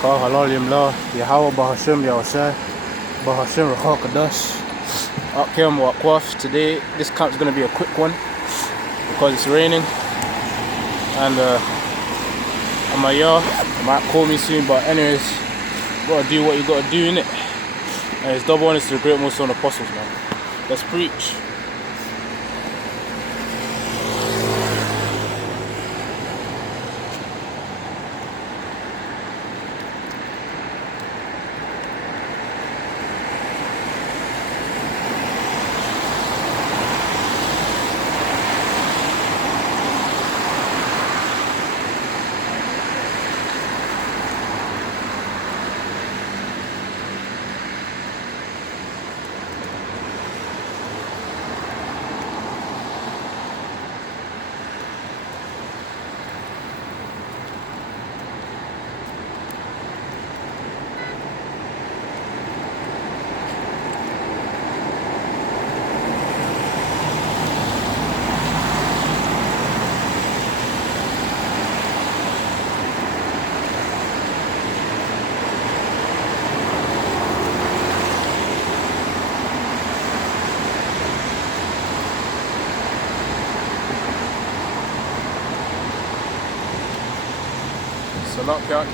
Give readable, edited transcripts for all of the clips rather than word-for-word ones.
Call halal yimla, Yahawah Bahashim Yahshai, Bahashim Rahakadash. Camp Wakwaf. Today, this camp's gonna be a quick one because it's raining and I'm a yard. You might call me soon, but anyways, gotta do what you gotta do, innit? And it's double honest to the great most on apostles, man. Let's preach. So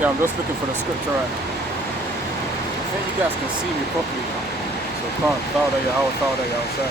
I'm just looking for the scripture right now. I think you guys can see me properly now. So can't Thouda Yahawah, Thouda Yahshai.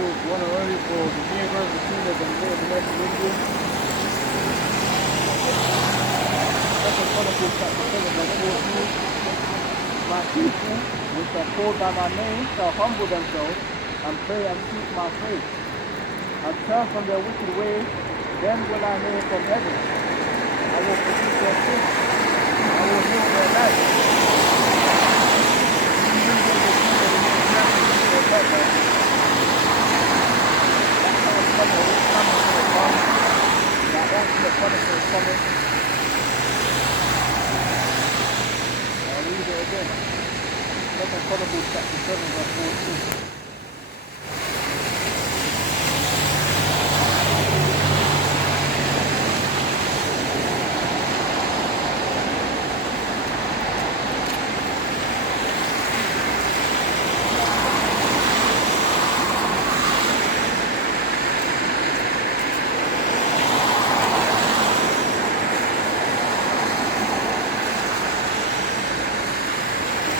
One already for the neighbors, the team that's going to the next video. Second Chronicles chapter 7 verse 14. My people, which are called by my name, shall humble themselves and pray and seek my face, and turn from their wicked ways. Then will I hear from heaven. I will forgive their sins. I will heal their life. I'll read it again. Second Chronicles chapter 7 verse 14.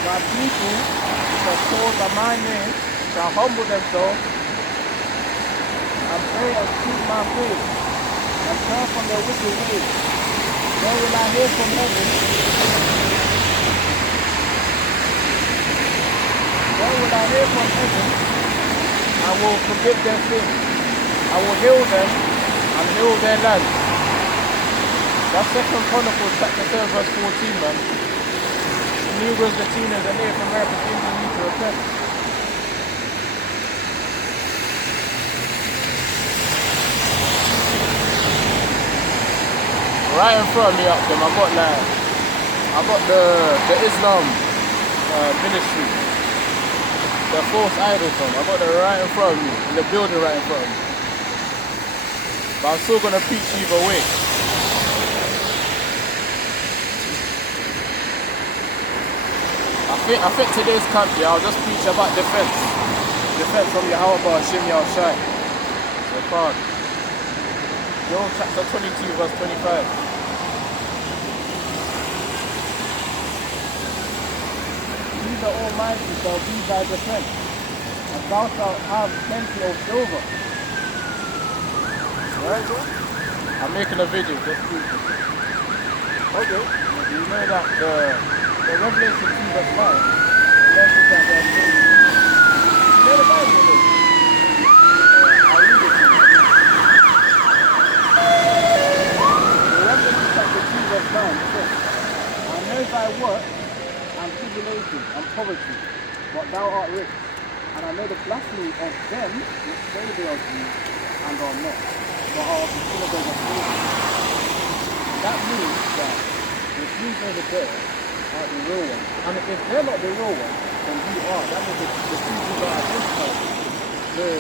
My people, which are called by my name, shall humble themselves and pray and seek my face and turn from their wicked ways. Then will I hear from heaven. Then will I hear from heaven. I will forgive their sins. I will heal them and heal their land. That's Second Chronicles chapter 7 verse 14, man. Negroes, Latinos, and Native American Indians need to repent. Right in front of me up them, I got the Islam ministry, the false idol from. I got it right in front of me, in the building right in front of me. But I'm still gonna preach either way. I think today's camp, I'll just preach about defense. Defense from Yahawah Bahashim Yahshai. So far. Job chapter 22 verse 25. He the Almighty shall be thy defense, and thou shalt have plenty of silver. Right, bro? I'm making a video, just preaching. Okay. Do you know that the Revelation 2 verse 5 mentions that there are children? You know the Bible, And I know the blasphemy of them, which say they are Jews and are not, but are of the synagogue of Satan. That means that the Jews over there are the real ones. And if they're not the real ones, then we are. That means the two Jews are identified.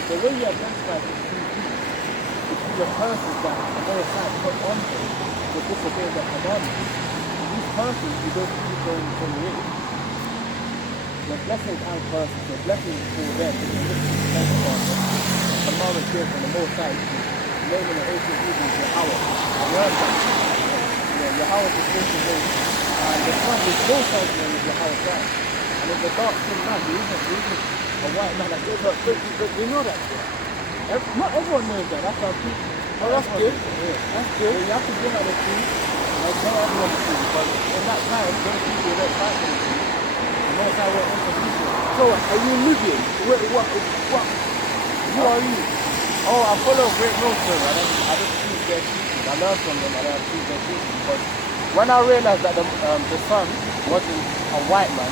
The way you identify the two Jews is through the curses that the Most High put on them for disobeying the commandments. These curses, you go to Deuteronomy 28, the blessings and curses, the blessings for them, the commandments given from the Most High, naming the ancient Hebrews Yahawah. And Yahawah is the name, and the son is no son's name is Yahawah Camp. And it's a dark skinned man, he isn't a white man that goes up, but we know that. Not everyone knows that, that's our people. Oh, that's good. Yeah. That's good. So you have to bring out the truth, and tell everyone the truth, because in that time, those people don't fight for the truth. So, are you Nubian? Who are you? Oh, I follow Great Milton. I just choose their teachings. I learn from them. I don't choose their teachings. Because when I realized that the son wasn't a white man,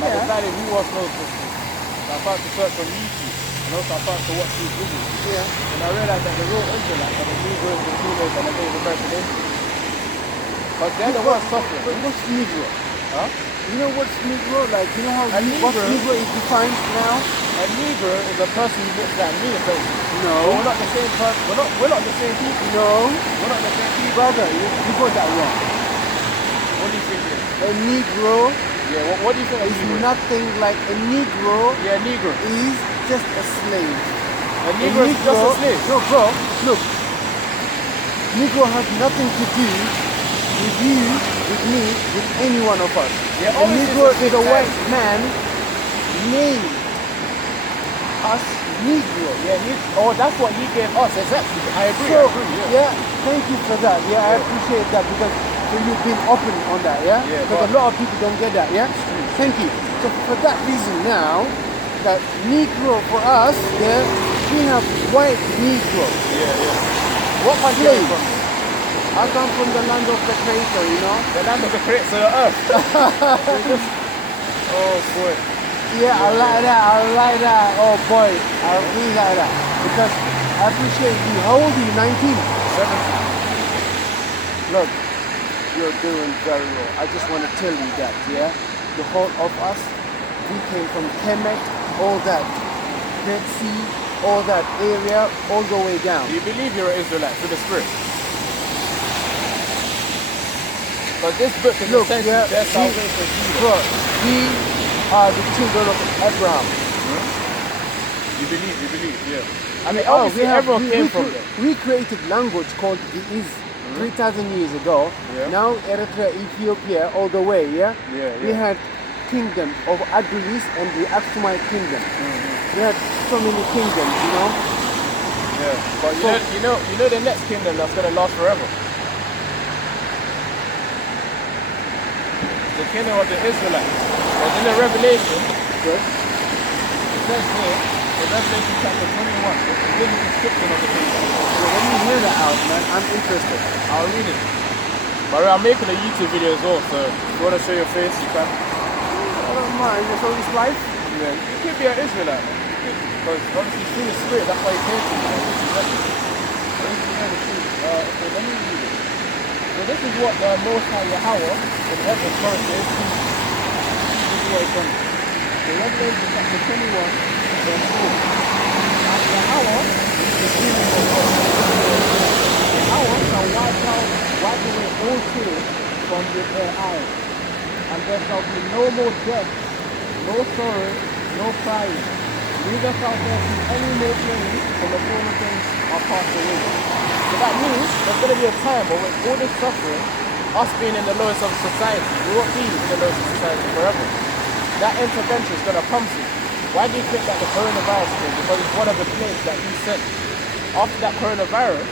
I decided who was no Christian. So I started to search on YouTube. And also I started to watch these videos. Yeah. And I realized that the real Israelites are the Negroes, the Latinos, and the Native American Indians. But they're the ones suffering. But what's Negro? Huh? You know what's Negro? Like, you know how Negro is defined now? A Negro is a person who looks like me, so no. We're not the same person. We're not the same people. No. We're not the same people. Brother, you got that wrong. What do you think it is? A Negro. Yeah, what do you think is nothing like a Negro. Yeah, Negro is just a slave. A Negro is just a slave. No, bro, look. Negro has nothing to do with you, with me, with any one of us. Yeah, a Negro is a white man named us Negro. Yeah, oh, that's what he gave us, exactly. I agree. So, I agree, yeah. Thank you for that. Yeah, I appreciate that because you've been open on that, yeah? Because a lot of people don't get that, yeah? Thank you. So for that reason now, that Negro for us, yeah, we have white Negro. Yeah. What country are you from? I come from the land of the Creator, you know? The land of the Creator, so the earth. Oh boy. Yeah, I like that. Oh boy, I really like that. Because I appreciate you. How old are you? 19? 17. Look, you're doing very well. I just want to tell you that, yeah? The whole of us, we came from Kemet, all that Dead Sea, all that area, all the way down. Do you believe you're an Israelite through the Spirit? But this book is essentially their salvation. We are the children of Abraham. You believe, yeah. I mean, obviously everyone came from there. We created language called Ge'ez 3,000 years ago. Yeah. Now Eritrea, Ethiopia, all the way, yeah? We had kingdom of Adris and the Aksumite kingdom. We had so many kingdoms, you know? Yeah, but you know the next kingdom that's going to last forever? The kingdom of the Israelites. But in the Revelation, it says here, in Revelation chapter 21, it's gives a description of the kingdom. So when you hear that out, man, I'm interested. I'll read it. By the way, I'm making a YouTube video as well, so if you want to show your face, you can. I don't mind, it's all this life. Yeah, you could be an Israelite, man. Because obviously through the Spirit, that's why you came to me. So let me read it. So this is what the Most High Yahawah in heaven corresponds to. This is what it's on. So Revelation chapter 21, verse 4. And Yahawah is the demon of God. Yahawah shall wipe away all tears from their eyes. And there shall be no more death, no sorrow, no crying. Neither shall there be any more pain, for the former things are passed away. So that means there's going to be a time where with all this suffering, us being in the lowest of society, we won't be in the lowest of society forever. That intervention is going to come soon. Why do you think that the coronavirus came? Because it's one of the plagues that he sent. After that coronavirus,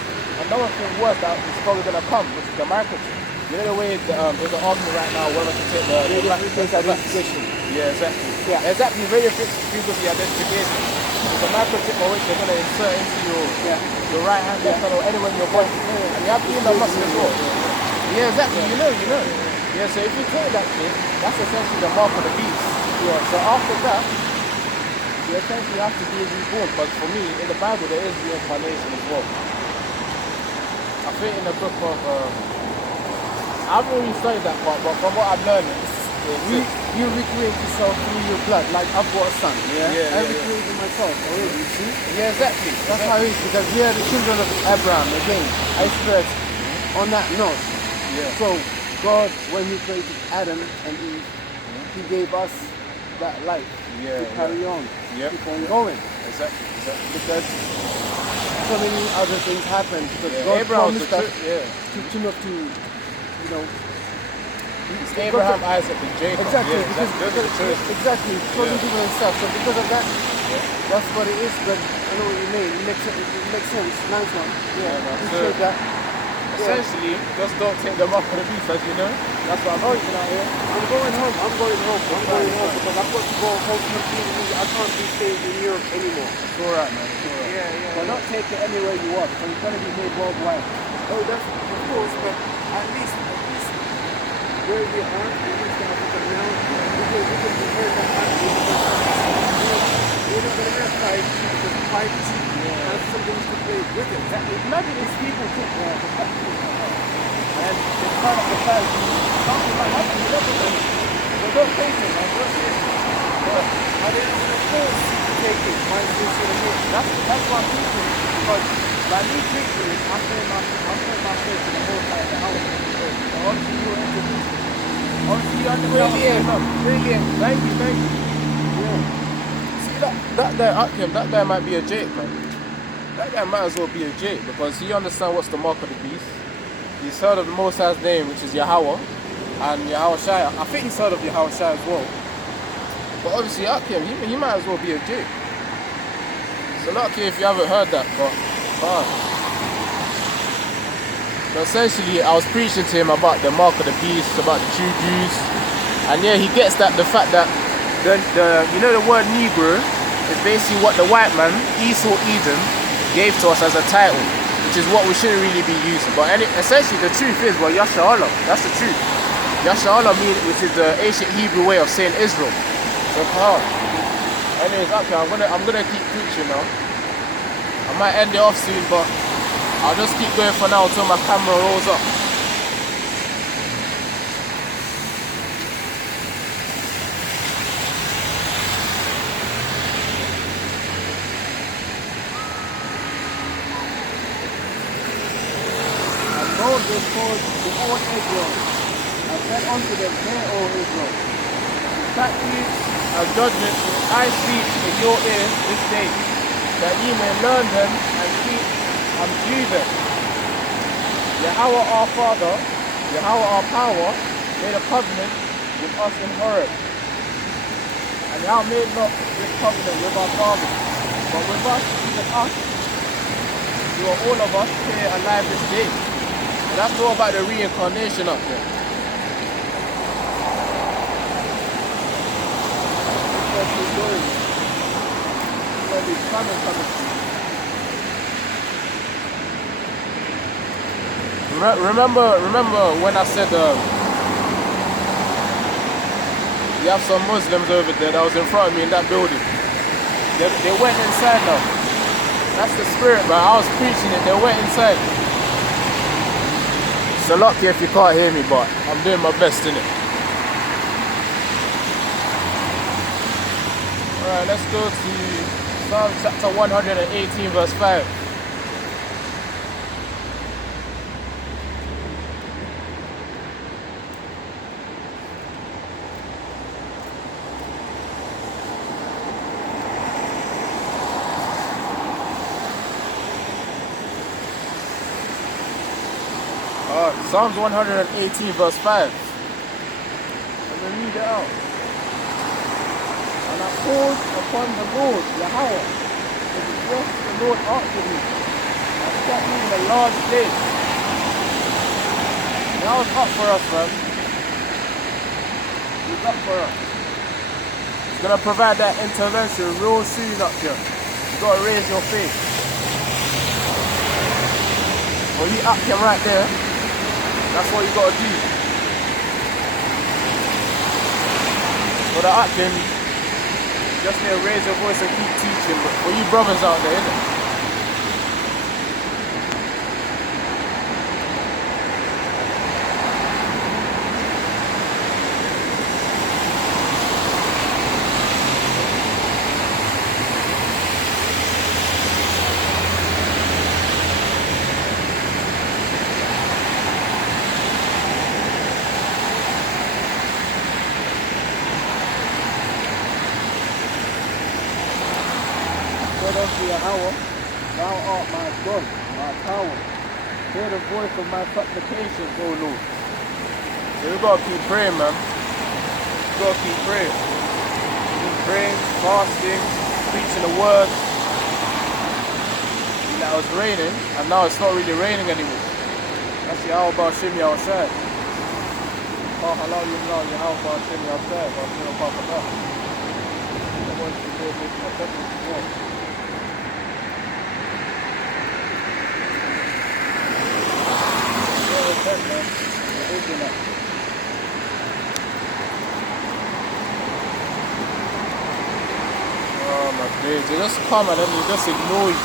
another thing was that it's probably going to come, which is the microchip. You know the way there's an argument right now whether to take the identification. Yeah, exactly. Yeah. Exactly, radio frequency identification. It's a microchip by which they're going to insert into your right hand or anywhere in your body. And you have to Elon Musk as well. Yeah, exactly. You know. Yeah, so if you take that shit, that's essentially the mark of the beast. Yeah. So after that, you essentially have to be reborn. Because for me, in the Bible, there is reincarnation as well. I think in the book of, I haven't really studied that part, but from what I've learned, You recreate yourself through your blood, like I've got a son, yeah? Yeah, I yeah, recreated myself already, you see? yeah, exactly. That's how it is, because we are the children of Abraham, again, I stress on that note. Yeah. So, God, when he created Adam and Eve, he gave us that life to carry on, keep on going. Exactly. Because so many other things happened, because God Abraham promised us to, you know, Abraham, Isaac, and Jacob. exactly, Yeah, exactly, totally different stuff. So because of that, that's what it is. But I know what you mean. It makes sense. Nice one. Yeah, appreciate that. Essentially, just don't take them off for the beast, as you know. That's what I'm thinking out here. I'm going home because I've got to go home completely. I can't be staying in Europe anymore. It's alright, man. It's alright. Yeah. But not take it anywhere you want, because it's going to be made worldwide. Oh, that's of course, but at least where we are, at least Africa now, we can prepare that happening. We're not going to have 5G because 5G has some things to play with it. Imagine if people took the factory and they turn up the 5G, something might happen to everybody. But don't take it, man. Don't take it. Are they not going to force you to take it? Might be what I mean. That's what I'm thinking. Because by me taking it, I'm putting my faith in the whole side of the house. So obviously you were introduced. Obviously you understand. Brilliant. Thank you. Yeah. See, that guy might be a Jake, man. That guy might as well be a Jake, because he understands what's the mark of the beast. He's heard of the Most High's name, which is Yahawah, and Yahawah Shai. I think he's heard of Yahawah Shai as well. But obviously, he might as well be a Jake. So lucky if you haven't heard that, but essentially, I was preaching to him about the mark of the beast, about the true Jews, and yeah, he gets that the fact that the word Negro is basically what the white man, Esau Edom, gave to us as a title, which is what we shouldn't really be using. But essentially, the truth is, well, Yahawah, that's the truth. Yahawah means, which is the ancient Hebrew way of saying Israel. So, anyways, okay, I'm gonna keep preaching now. I might end it off soon, but I'll just keep going for now until my camera rolls up. Moses told the whole Israel, I said unto them, hear, O Israel, statutes and judgments which I speak in your ears this day, that ye may learn them and keep and do them. Yahawah our Father, Yahawah our power, made a covenant with us in Horeb. And Yahweh made not this covenant with our fathers, but with us, even us, who are all of us here alive this day. And that's all about the reincarnation up there. Remember when I said you have some Muslims over there that was in front of me in that building. They went inside now. That's the spirit, man. I was preaching it, they went inside. It's a lucky if you can't hear me, but I'm doing my best in it. Alright, let's go to Psalm chapter 118 verse 5. Psalms 118 verse 5. Let me read it out. And I called upon the Lord, Yahawah, for the voice of the Lord answered me, and set me in a large place. That was up for us, man. It was up for us. It's going to provide that intervention real soon up here. You got to raise your faith. Well, you up him right there. That's what you got to do. For the acting, Just need to raise your voice and keep teaching. But for you brothers out there, innit? God unto Yahawah, thou art my God, my power. Hear the voice of my supplications, O Lord. So we gotta keep praying, man. We gotta keep praying. Keep praying, fasting, preaching the word. That was raining, and now it's not really raining anymore. That's Yahawah Camp. Oh, hello, you know, Yahawah Camp. Oh my days, they just come and then they just ignore you.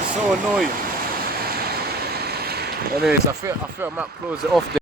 It's so annoying. Anyways, I feel I might close it off there.